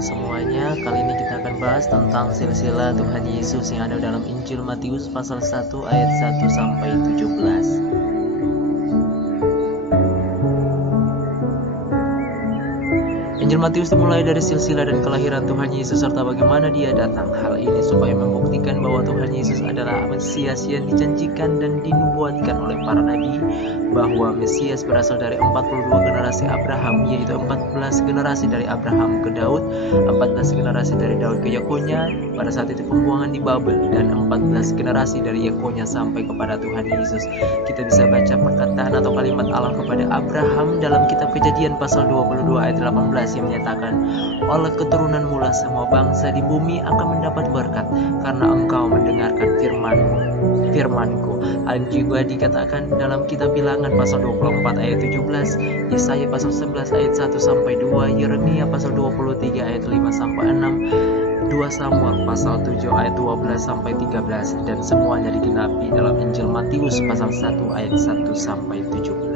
Shalom semuanya. Kali ini kita akan bahas tentang silsilah Tuhan Yesus yang ada dalam Injil Matius pasal 1 ayat 1 sampai 17. Injil Matius dimulai dari silsilah dan kelahiran Tuhan Yesus serta bagaimana dia datang. Hal ini supaya membuktikan bahwa Tuhan Yesus adalah Mesias yang dijanjikan dan dinubuatkan oleh para nabi, bahwa Mesias berasal dari 42 generasi Abraham, yaitu 14 generasi dari Abraham ke Daud, 14 generasi dari Daud ke Yekonya pada saat itu pembuangan di Babel, dan 14 generasi dari Yekonya sampai kepada Tuhan Yesus. Kita bisa baca perkataan atau kalimat Allah kepada Abraham dalam kitab Kejadian pasal 22 ayat 18 yang menyatakan, oleh keturunanmu lah semua bangsa di bumi akan mendapat berkat karena engkau mendengarkan firmanku. Hal ini juga dikatakan dalam kitab Bilangan pasal 24 ayat 17, Yesaya pasal 11 ayat 1 sampai 2, Yeremia pasal 23 ayat 5 sampai 6, 2 Samuel pasal 7 ayat 12 sampai 13, dan semuanya digenapi dalam Injil Matius pasal 1 ayat 1 sampai 17.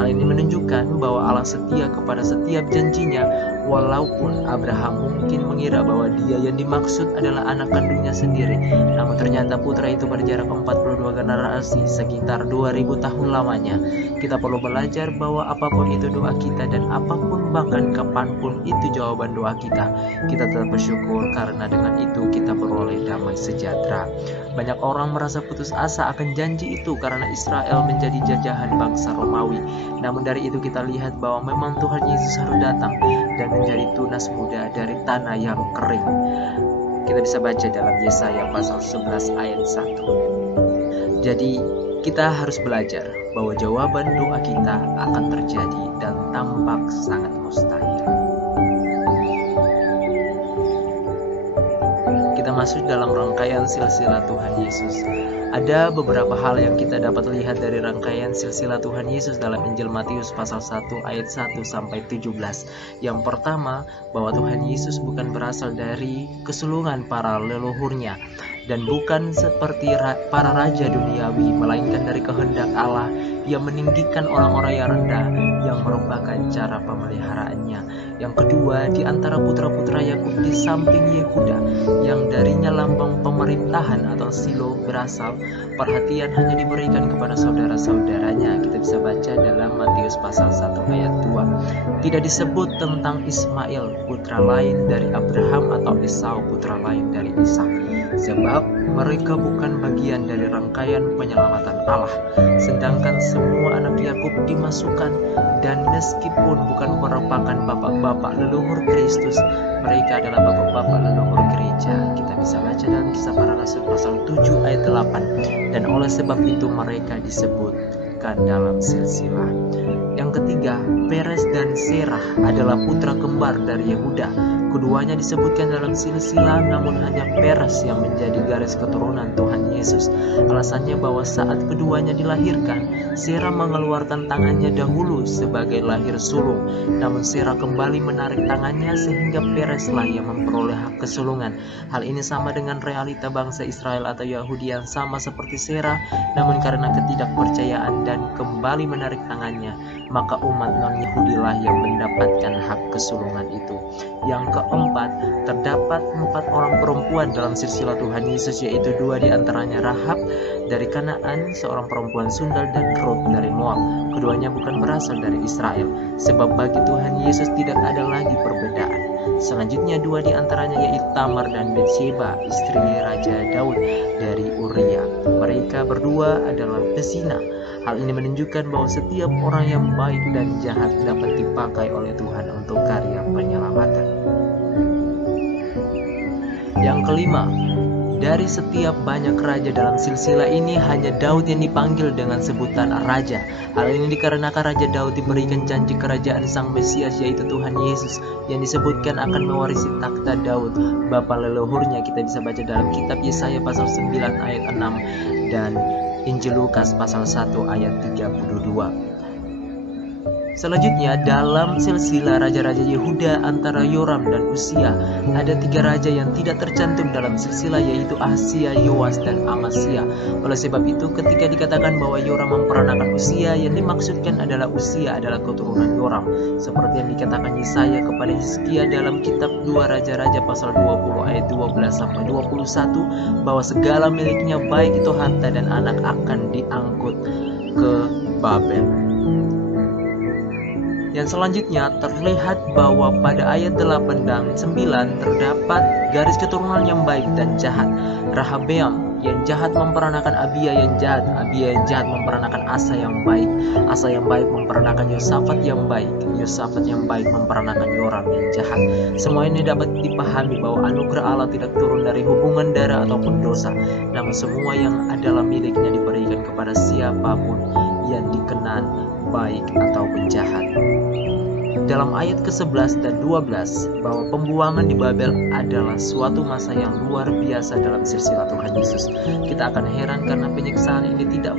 Hal ini menunjukkan bahwa Allah setia kepada setiap janjinya, walaupun Abraham mungkin mengira bahwa dia yang dimaksud adalah anak kandungnya sendiri. Namun ternyata putra itu pada jarak 42 generasi, sekitar 2000 tahun lamanya. Kita perlu belajar bahwa apapun itu doa kita dan apapun bahkan kapanpun itu jawaban doa kita tetap bersyukur karena dengan itu kita beroleh damai sejahtera. Banyak orang merasa putus asa akan janji itu karena Israel menjadi jajahan bangsa Romawi. Namun dari itu kita lihat bahwa memang Tuhan Yesus harus datang dan menjadi tunas muda dari tanah yang kering. Kita bisa baca dalam Yesaya pasal 11 ayat 1. Jadi kita harus belajar bahwa jawaban doa kita akan terjadi dan tampak sangat mustahil. Kita masuk dalam rangkaian silsilah Tuhan Yesus. Ada beberapa hal yang kita dapat lihat dari rangkaian silsilah Tuhan Yesus dalam Injil Matius pasal 1 ayat 1 sampai 17. Yang pertama, bahwa Tuhan Yesus bukan berasal dari kesulungan para leluhurnya dan bukan seperti para raja duniawi, melainkan dari kehendak Allah yang meninggikan orang-orang yang rendah, yang merupakan cara pemeliharaannya. Yang kedua, di antara putra-putra Yakub di samping Yehuda, yang darinya lambang pemerintahan atau Silo berasal, perhatian hanya diberikan kepada saudara-saudaranya. Kita bisa baca dalam Matius pasal 1 ayat 2. Tidak disebut tentang Ismail putra lain dari Abraham atau Esau putra lain dari Ishak, sebab mereka bukan bagian dari rangkaian penyelamatan Allah. Sedangkan semua anak Yakub dimasukkan, dan meskipun bukan merupakan bapak-bapak leluhur Kristus, mereka adalah bapak-bapak leluhur gereja. Kita bisa baca dalam Kisah Para Rasul pasal 7 ayat 8. Dan oleh sebab itu mereka disebutkan dalam silsilah. Yang ketiga, Peres dan Serah adalah putra kembar dari Yehuda. Keduanya disebutkan dalam silsilah, namun hanya Peres yang menjadi garis keturunan Tuhan Yesus. Alasannya bahwa saat keduanya dilahirkan, Serah mengeluarkan tangannya dahulu sebagai lahir sulung. Namun Serah kembali menarik tangannya sehingga Pereslah yang memperoleh hak kesulungan. Hal ini sama dengan realita bangsa Israel atau Yahudi yang sama seperti Serah, namun karena ketidakpercayaan dan kembali menarik tangannya, maka umat non-Yahudilah yang mendapatkan hak kesulungan itu. Yang keempat, terdapat 4 orang perempuan dalam silsilah Tuhan Yesus, yaitu 2 diantaranya Rahab dari Kanaan, seorang perempuan sundal, dan Ruth dari Moab. Keduanya bukan berasal dari Israel, sebab bagi Tuhan Yesus tidak ada lagi perbedaan. Selanjutnya 2 diantaranya yaitu Tamar dan Betsheba, istri Raja Daud dari Uria. Mereka berdua adalah pezina. Hal ini menunjukkan bahwa setiap orang yang baik dan jahat dapat dipakai oleh Tuhan untuk karya penyelamatan. Yang kelima, dari setiap banyak raja dalam silsilah ini, hanya Daud yang dipanggil dengan sebutan raja. Hal ini dikarenakan Raja Daud diberikan janji kerajaan Sang Mesias, yaitu Tuhan Yesus, yang disebutkan akan mewarisi takhta Daud, bapa leluhurnya. Kita bisa baca dalam kitab Yesaya pasal 9 ayat 6 dan Injil Lukas pasal 1 ayat 32. Selanjutnya, dalam silsilah raja-raja Yehuda antara Yoram dan Usia, ada 3 raja yang tidak tercantum dalam silsilah, yaitu Ahazia, Yoas, dan Amasya. Oleh sebab itu, ketika dikatakan bahwa Yoram memperanakan Usia, yang dimaksudkan adalah Usia adalah keturunan Yoram, seperti yang dikatakan Yesaya kepada Hizkia dalam kitab 2 Raja-Raja pasal 20 ayat 12-21, bahwa segala miliknya baik itu harta dan anak akan diangkut ke Babel. Yang selanjutnya terlihat bahwa pada ayat 8 dan 9 terdapat garis keturunan yang baik dan jahat. Rehabeam yang jahat memperanakan Abia yang jahat, Abia yang jahat memperanakan Asa yang baik, Asa yang baik memperanakan Yosafat yang baik, Yosafat yang baik memperanakan Yoram yang jahat. Semua ini dapat dipahami bahwa anugerah Allah tidak turun dari hubungan darah ataupun dosa, namun semua yang adalah miliknya diberikan kepada siapapun yang dikenan baik ataupun jahat. Dalam ayat ke-11 dan 12 bahwa pembuangan di Babel adalah suatu masa yang luar biasa dalam silsilah Tuhan Yesus. Kita akan heran karena penyiksaan ini tidak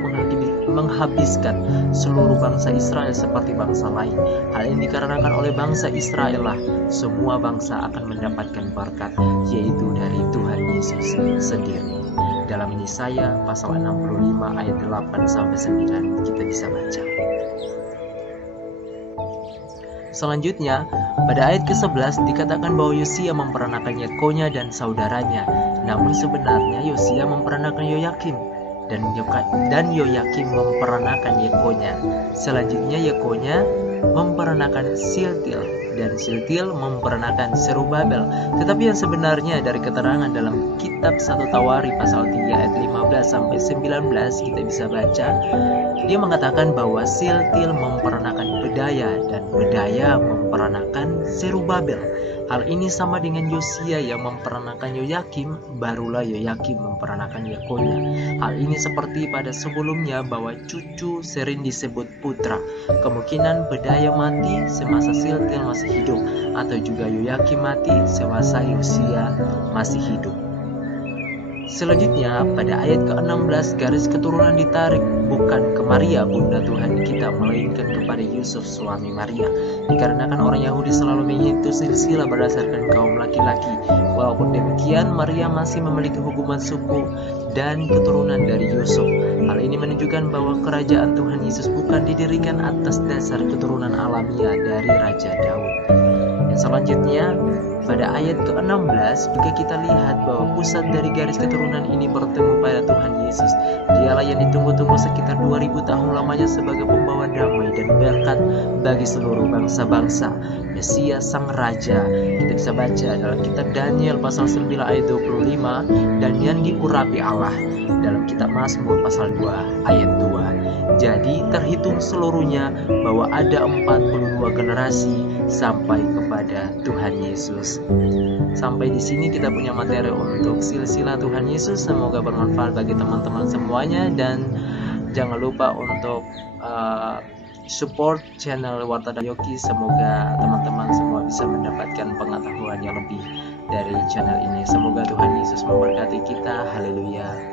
menghabiskan seluruh bangsa Israel seperti bangsa lain. Hal ini dikarenakan oleh bangsa Israel lah semua bangsa akan mendapatkan berkat, yaitu dari Tuhan Yesus sendiri. Dalam Yesaya pasal 65 ayat 8-9 kita bisa baca. Selanjutnya, pada ayat ke-11 dikatakan bahwa Yosia memperanakan Yekonya dan saudaranya. Namun sebenarnya Yosia memperanakan Yoyakim dan Yoyakim memperanakan Yekonya. Selanjutnya Yekonya memperanakan Siltil dan Siltil memperanakan Serubabel. Tetapi yang sebenarnya dari keterangan dalam kitab 1 Tawari pasal 3 ayat 15-19 kita bisa baca, dia mengatakan bahwa Siltil memperanakan Bedaya dan Bedaya memperanakan Serubabel. Hal ini sama dengan Yosia yang memperanakan Yoyakim, barulah Yoyakim memperanakan Yekonya. Hal ini seperti pada sebelumnya bahwa cucu sering disebut putra. Kemungkinan Bedaya mati semasa Siltil masih hidup, atau juga Yoyakim mati semasa Yosia masih hidup. Selanjutnya, pada ayat ke-16 garis keturunan ditarik bukan ke Maria bunda Tuhan kita, melainkan kepada Yusuf suami Maria. Dikarenakan orang Yahudi selalu menghitung silsilah berdasarkan kaum laki-laki. Walaupun demikian, Maria masih memiliki hubungan suku dan keturunan dari Yusuf. Hal ini menunjukkan bahwa kerajaan Tuhan Yesus bukan didirikan atas dasar keturunan alamiah dari Raja Daud. Yang selanjutnya, pada ayat ke-16 juga kita lihat bahwa pusat dari garis keturunan ini bertemu pada Tuhan Yesus. Dialah yang ditunggu-tunggu sekitar 2000 tahun lamanya sebagai pembawa damai dan berkat bagi seluruh bangsa-bangsa. Mesias Sang Raja. Kita bisa baca dalam kitab Daniel pasal 9 ayat 25 dan yang diurapi Allah dalam kitab Mazmur pasal 2 ayat 2. Jadi terhitung seluruhnya bahwa ada 42 generasi sampai kepada Tuhan Yesus. Sampai di sini kita punya materi untuk silsilah Tuhan Yesus. Semoga bermanfaat bagi teman-teman semuanya, dan jangan lupa untuk support channel Warta Yoki. Semoga teman-teman semua bisa mendapatkan pengetahuan yang lebih dari channel ini. Semoga Tuhan Yesus memberkati kita. Haleluya.